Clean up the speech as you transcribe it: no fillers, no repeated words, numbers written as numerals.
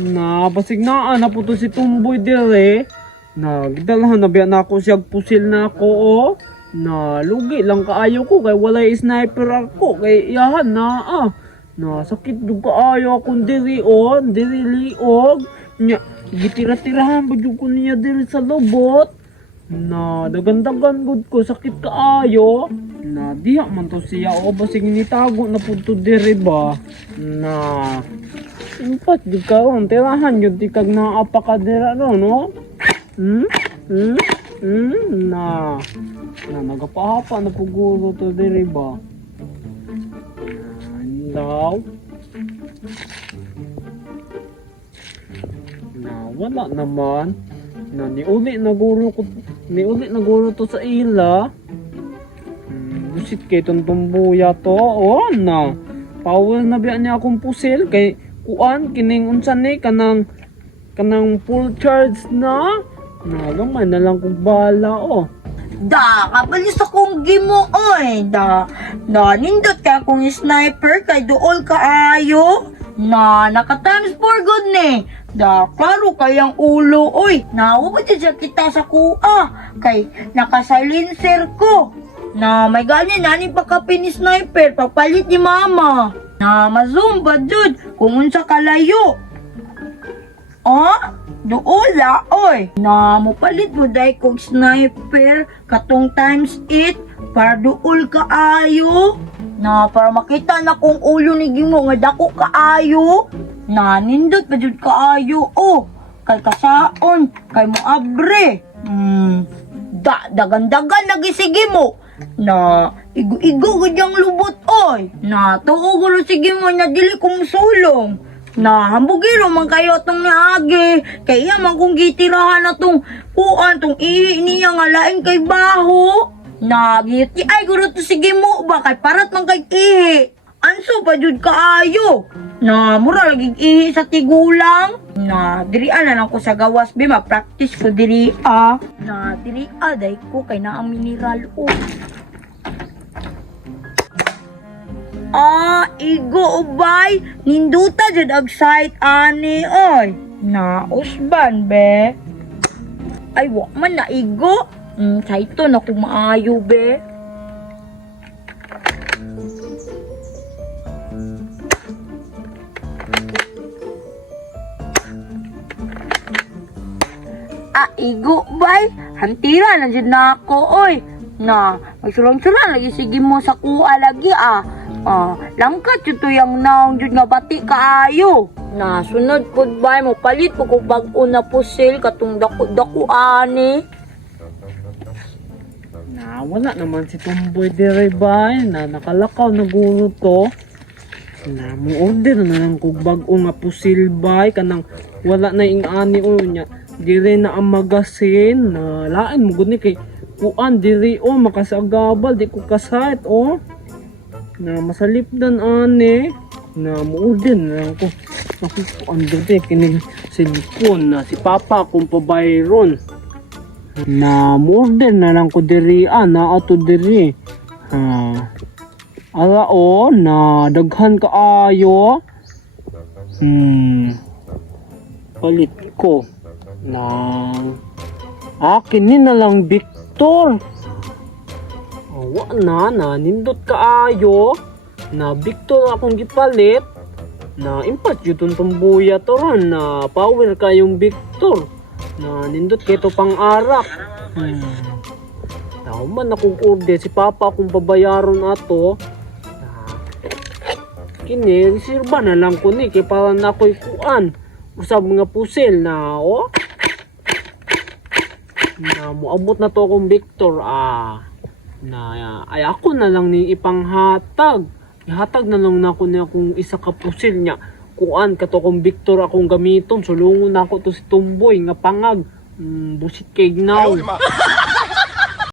Na basig na po to si Tumboy dire. Nagdalahan na biya na ako siyag pusil na ako na lugi lang kaayo ko kay walay sniper ako kay iyahan na sakit dug kaayo akong diri liog nya gitira-tirahan ba jud ko niya diri sa lubot na dagandagan gud ko sakit kaayo na diha man to siya o basig nitago na pud to diri ba na impat jud karon tirahan jud di kag naapa ka dira no na nagapahapa na puguro to diri ba daw na wala naman na niuli na guro to sa ila busit kay itong tumbuya to na power na biya niya akong pusil kay kuan kining unsan ni kanang full charge na gamay na lang kong bala Da, kabalis akong gimo, oy. Da, nindot ka akong sniper kay duol kaayo. Na, naka times 4 good ni. Da, klaro kayang ulo, oy. Nawa ba dyan kita sa kuha? Kay, naka-silencer ko. Na, may ganyan na ni pakapin ni sniper, papalit ni mama. Na, mazoom ba dyan kung unsa kalayo? Duola, oy. Na mopalit mo day kog sniper katong times 8 para duol kaayo. Na para makita na kung ulo ni Gimo nga dako kaayo. Na nindot pa jud kaayo kay kasaon kay mo abre. Dagan-dagan lagi sige mo. Na igo gud yang lubot oy. Na tuo gulo sige mo na dili ko musulong. Na hambugiro man kayo tong niagi kay iya man kung gitirahan na tong kuan tong ihi niya nga lain kay baho na giti ay guro to sige mo ba kay parat man kay ihi anso pa jud kaayo na mura lagi ihi sa tigulang na diri na lang ko sa gawas bi ma-practice ko diri na diri day ko kay na ang mineral igo ubay, ninduta jud ag site ani oy. Na usban be. Ay wa man na igo. Saito na kung maayo be. Igo bay, hantira na jud na ako oy. Na magsulong-sulong lagi sige mo sa kuha lagi langkat yun to yung naong jud nga bati kaayo. Na sunod pud bay mo palit po kung bag-o na pusil katong dako ani. Na wala naman si Tumboy dire bay na nakalakaw na guro to. Na mo order na lang kog bag-o nga pusil bay kanang wala na ing ani nya. Dire na ang magasin na lain mo gud ni kay kuan diri makasagabal di ko kasat na masalipdan ane na muudin na ako ando de kining silikon na si papa kung pabayron na muudin na lang ko diri na ato diri ala na daghan kaayo palit ko na akin ni na lang Victor na nindot kaayo na Victor akong gipalit na impat yun tumbuya to ron na power kayong Victor na nindot kay to pang arak tao man akong order si papa akong babayaron ato kini sirba na lang ko ni kay para na ako'y kuan usab mga pusil na na muabot na to akong Victor na ay ako na lang ni ipanghatag. Ihatag na lang na ako niya kung isa ka pusil niya. Kuan kato kong Victor akong gamiton. Sulungon na ako to si Tumboy nga pangag. Busit kay gnaw.